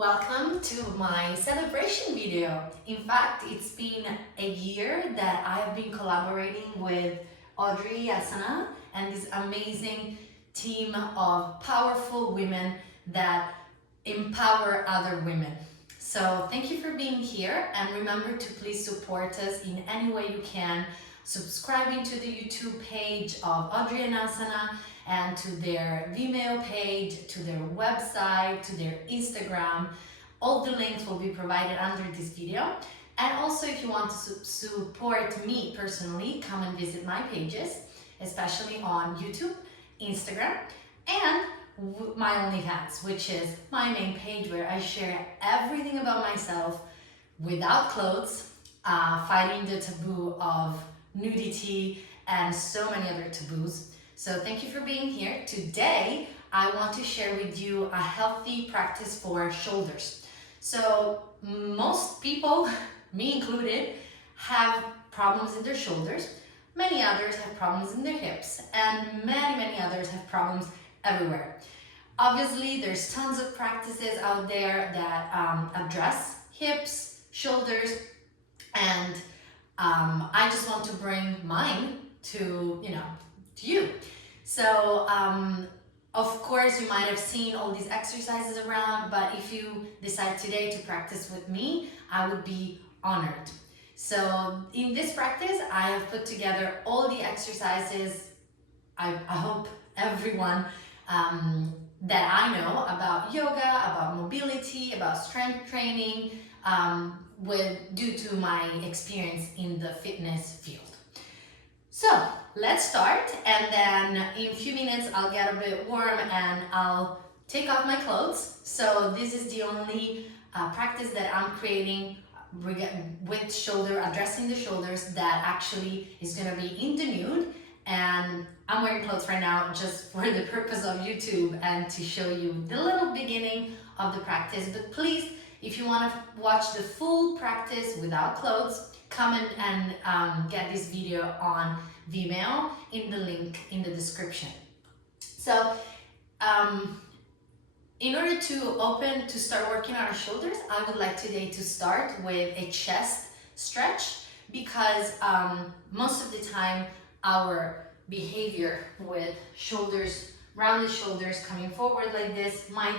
Welcome to my celebration video. In fact, it's been a year that I have been collaborating with Audrey Asana and this amazing team of powerful women that empower other women. So thank you for being here, and remember to please support us in any way you can, subscribing to the YouTube page of Audrey and Asana, and to their Vimeo page, to their website, to their Instagram. All the links will be provided under this video. And also, if you want to support me personally, come and visit my pages, especially on YouTube, Instagram, and my OnlyFans, which is my main page where I share everything about myself without clothes, fighting the taboo of nudity and so many other taboos. So thank you for being here. Today, I want to share with you a healthy practice for shoulders. So most people, me included, have problems in their shoulders. Many others have problems in their hips, and many others have problems everywhere. Obviously, there's tons of practices out there that address hips, shoulders, and I just want to bring mine to you. So of course you might have seen all these exercises around, but if you decide today to practice with me, I would be honored. So in this practice, I have put together all the exercises I hope everyone that I know about yoga, about mobility, about strength training, due to my experience in the fitness field. So let's start, and then in a few minutes I'll get a bit warm and I'll take off my clothes. So this is the only practice that I'm creating with addressing the shoulders that actually is going to be in the nude. And I'm wearing clothes right now just for the purpose of YouTube and to show you the little beginning of the practice. But please, if you want to watch the full practice without clothes, come and get this video on Vimeo in the link in the description. So in order to start working on our shoulders, I would like today to start with a chest stretch, because most of the time our behavior with shoulders, rounded shoulders coming forward like this might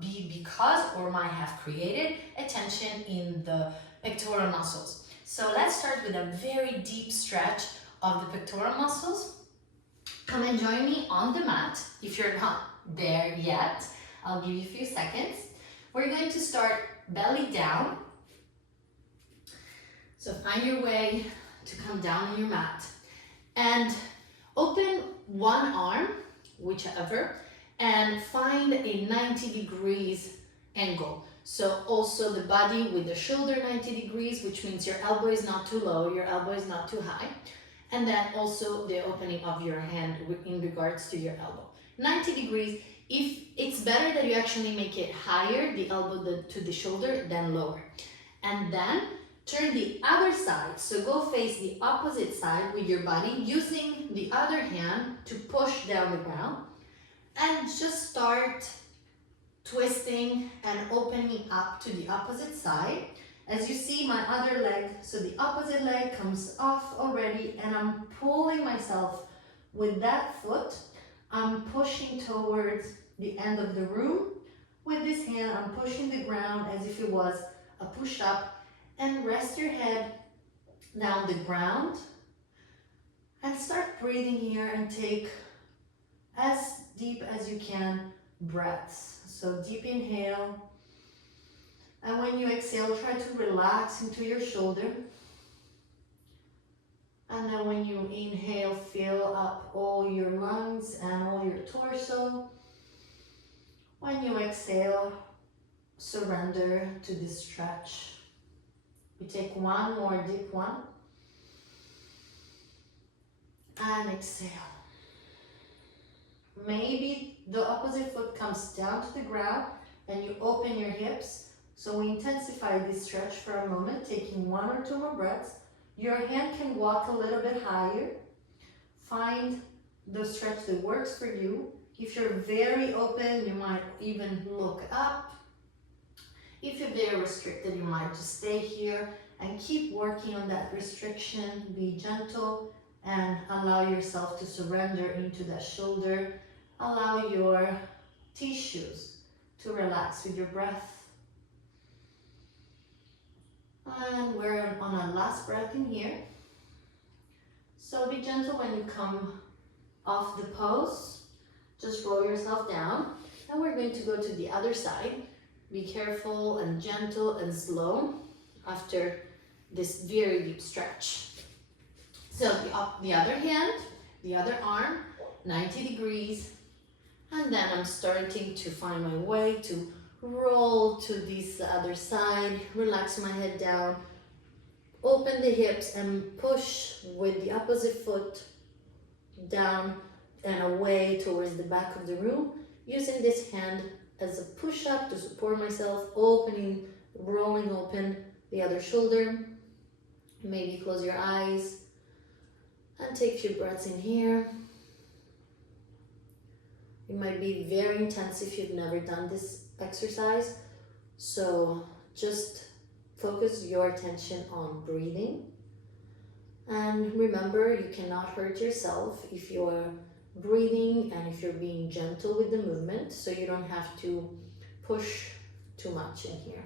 be because or might have created a tension in the pectoral muscles. So let's start with a very deep stretch of the pectoral muscles. Come and join me on the mat if you're not there yet. I'll give you a few seconds. We're going to start belly down. So find your way to come down on your mat and open one arm, whichever, and find a 90 degrees angle. So also the body with the shoulder 90 degrees, which means your elbow is not too low, your elbow is not too high. And then also the opening of your hand in regards to your elbow. 90 degrees, if it's better that you actually make it higher, the elbow to the shoulder, than lower. And then turn the other side, so go face the opposite side with your body, using the other hand to push down the ground, and just start twisting and opening up to the opposite side. As you see, my other leg, so the opposite leg comes off already, and I'm pulling myself with that foot. I'm pushing towards the end of the room. With this hand, I'm pushing the ground as if it was a push-up, and rest your head down the ground and start breathing here, and take as deep as you can breaths. So deep inhale, and when you exhale, try to relax into your shoulder. And then when you inhale, fill up all your lungs and all your torso. When you exhale, surrender to this stretch. We take one more deep one. And exhale. Maybe the opposite foot comes down to the ground and you open your hips. So we intensify this stretch for a moment, taking one or two more breaths. Your hand can walk a little bit higher. Find the stretch that works for you. If you're very open, you might even look up. If you're very restricted, you might just stay here and keep working on that restriction. Be gentle and allow yourself to surrender into that shoulder. Allow your tissues to relax with your breath. And we're on our last breath in here. So be gentle when you come off the pose. Just roll yourself down. And we're going to go to the other side. Be careful and gentle and slow after this very deep stretch. So the other hand, the other arm, 90 degrees. And then I'm starting to find my way to roll to this other side, relax my head down, open the hips and push with the opposite foot down and away towards the back of the room, using this hand as a push-up to support myself, opening, rolling open the other shoulder. Maybe close your eyes and take a few breaths in here. It might be very intense if you've never done this exercise, so just focus your attention on breathing. And remember, you cannot hurt yourself if you're breathing and if you're being gentle with the movement, so you don't have to push too much in here.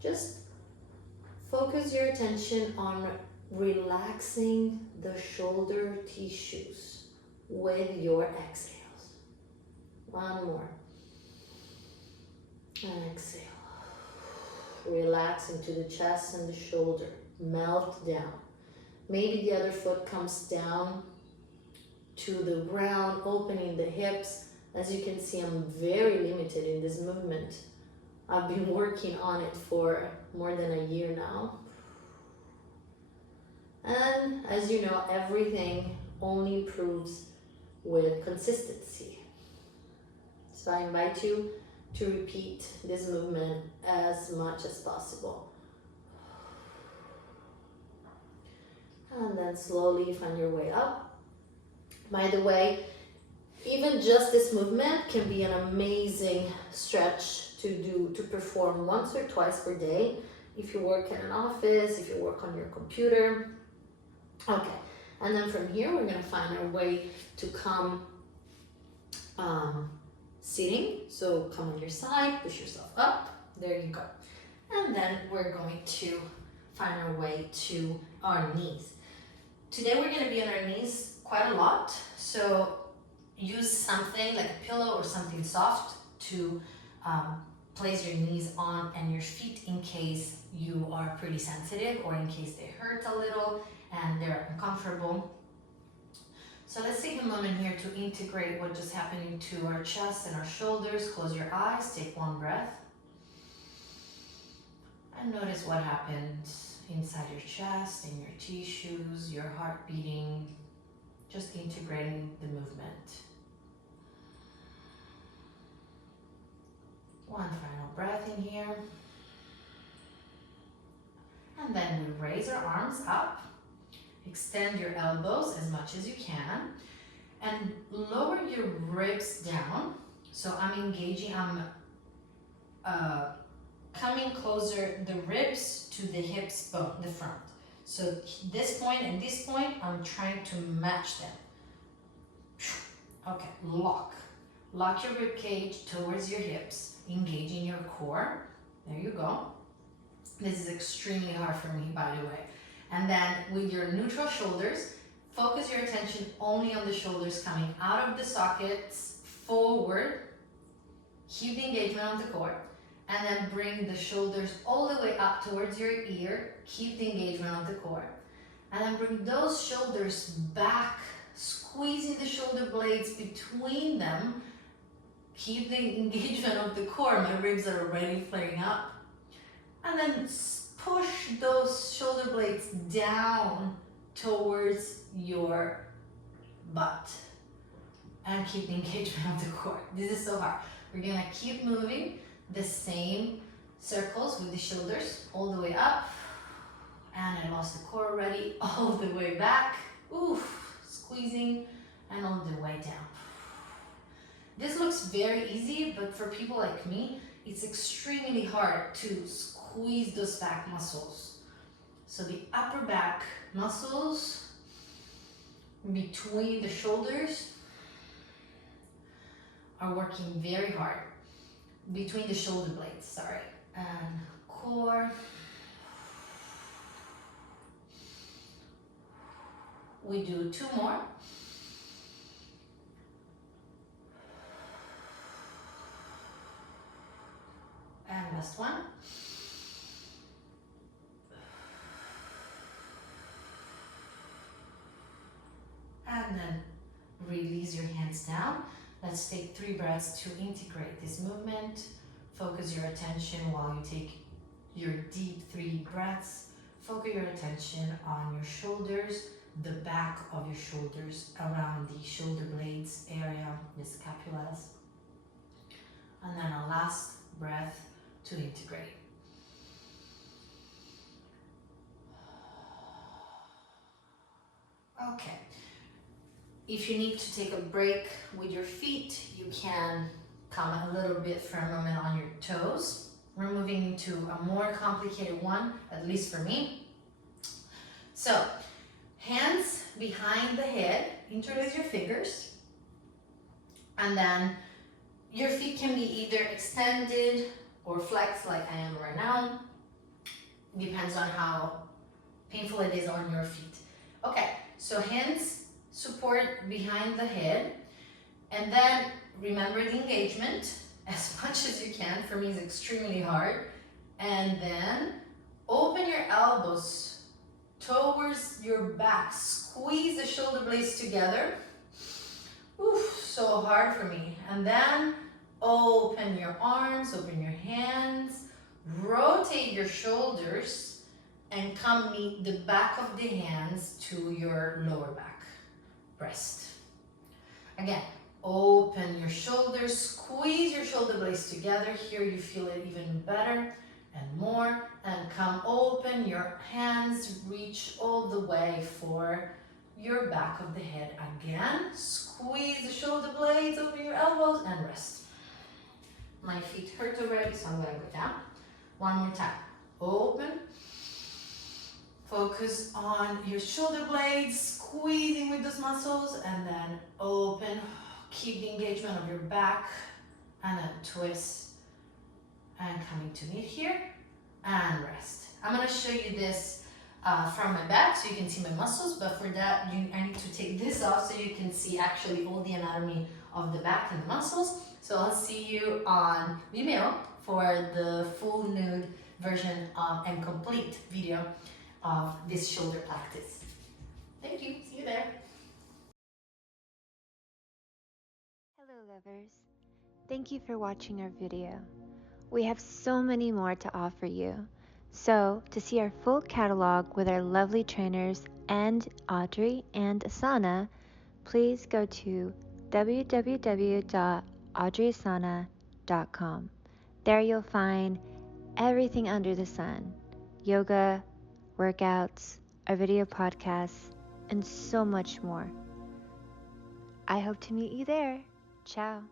Just focus your attention on relaxing the shoulder tissues with your exhales. One more. And exhale. Relax into the chest and the shoulder. Melt down. Maybe the other foot comes down to the ground, opening the hips. As you can see, I'm very limited in this movement. I've been working on it for more than a year now. And as you know, everything only improves with consistency. So I invite you to repeat this movement as much as possible. And then slowly find your way up. By the way, even just this movement can be an amazing stretch to perform once or twice per day. If you work in an office, if you work on your computer. Okay, and then from here we're gonna find our way to come sitting. So come on your side, push yourself up, there you go. And then we're going to find our way to our knees. Today we're gonna be on our knees quite a lot, so use something like a pillow or something soft to place your knees on and your feet in case you are pretty sensitive or in case they hurt a little and they're uncomfortable. So let's take a moment here to integrate what just happened into our chest and our shoulders. Close your eyes, take one breath. And notice what happens inside your chest, in your tissues, your heart beating, just integrating the movement. One final breath in here. And then we raise our arms up. Extend your elbows as much as you can and lower your ribs down. So I'm engaging, I'm coming closer, the ribs to the hips bone, the front. So this point and this point, I'm trying to match them. Okay, lock. Lock your rib cage towards your hips, engaging your core. There you go. This is extremely hard for me, by the way. And then with your neutral shoulders, focus your attention only on the shoulders coming out of the sockets, forward. Keep the engagement on the core. And then bring the shoulders all the way up towards your ear. Keep the engagement on the core. And then bring those shoulders back, squeezing the shoulder blades between them. Keep the engagement of the core. My ribs are already flaring up. And then push those shoulder blades down towards your butt and keep the engagement of the core. This is so hard. We're gonna keep moving the same circles with the shoulders all the way up. And I lost the core already, all the way back. Oof, squeezing and all the way down. This looks very easy, but for people like me, it's extremely hard to squeeze those back muscles. So the upper back muscles between the shoulders are working very hard. Between the shoulder blades, sorry. And core. We do 2 more. And last one. And then release your hands down. Let's take 3 breaths to integrate this movement. Focus your attention while you take your deep 3 breaths. Focus your attention on your shoulders, the back of your shoulders, around the shoulder blades area, the scapulas. And then a last breath to integrate. Okay. If you need to take a break with your feet, you can come a little bit for a moment on your toes. We're moving into a more complicated one, at least for me. So, hands behind the head, interlace your fingers, and then your feet can be either extended or flexed like I am right now. Depends on how painful it is on your feet. Okay, so hands support behind the head, and then remember the engagement as much as you can. For me, it's extremely hard. And then open your elbows towards your back. Squeeze the shoulder blades together. Oof, so hard for me. And then open your arms, open your hands, rotate your shoulders, and come meet the back of the hands to your lower back, breast. Again, open your shoulders, squeeze your shoulder blades together. Here you feel it even better and more. And come open your hands, reach all the way for your back of the head again. Squeeze the shoulder blades, open your elbows, and rest. My feet hurt already, so I'm gonna go down. One more time. Open. Focus on your shoulder blades, squeezing with those muscles, and then open. Keep the engagement of your back, and then twist, and coming to meet here, and rest. I'm gonna show you this from my back so you can see my muscles, but for that I need to take this off so you can see actually all the anatomy of the back and the muscles. So I'll see you on Vimeo for the full nude version and complete video of this shoulder practice. Thank you, see you there. Hello lovers, thank you for watching our video. We have so many more to offer you. So to see our full catalog with our lovely trainers and Audrey and Asana, please go to www.audreyasana.com. There you'll find everything under the sun: yoga, workouts, our video podcasts, and so much more. I hope to meet you there. Ciao.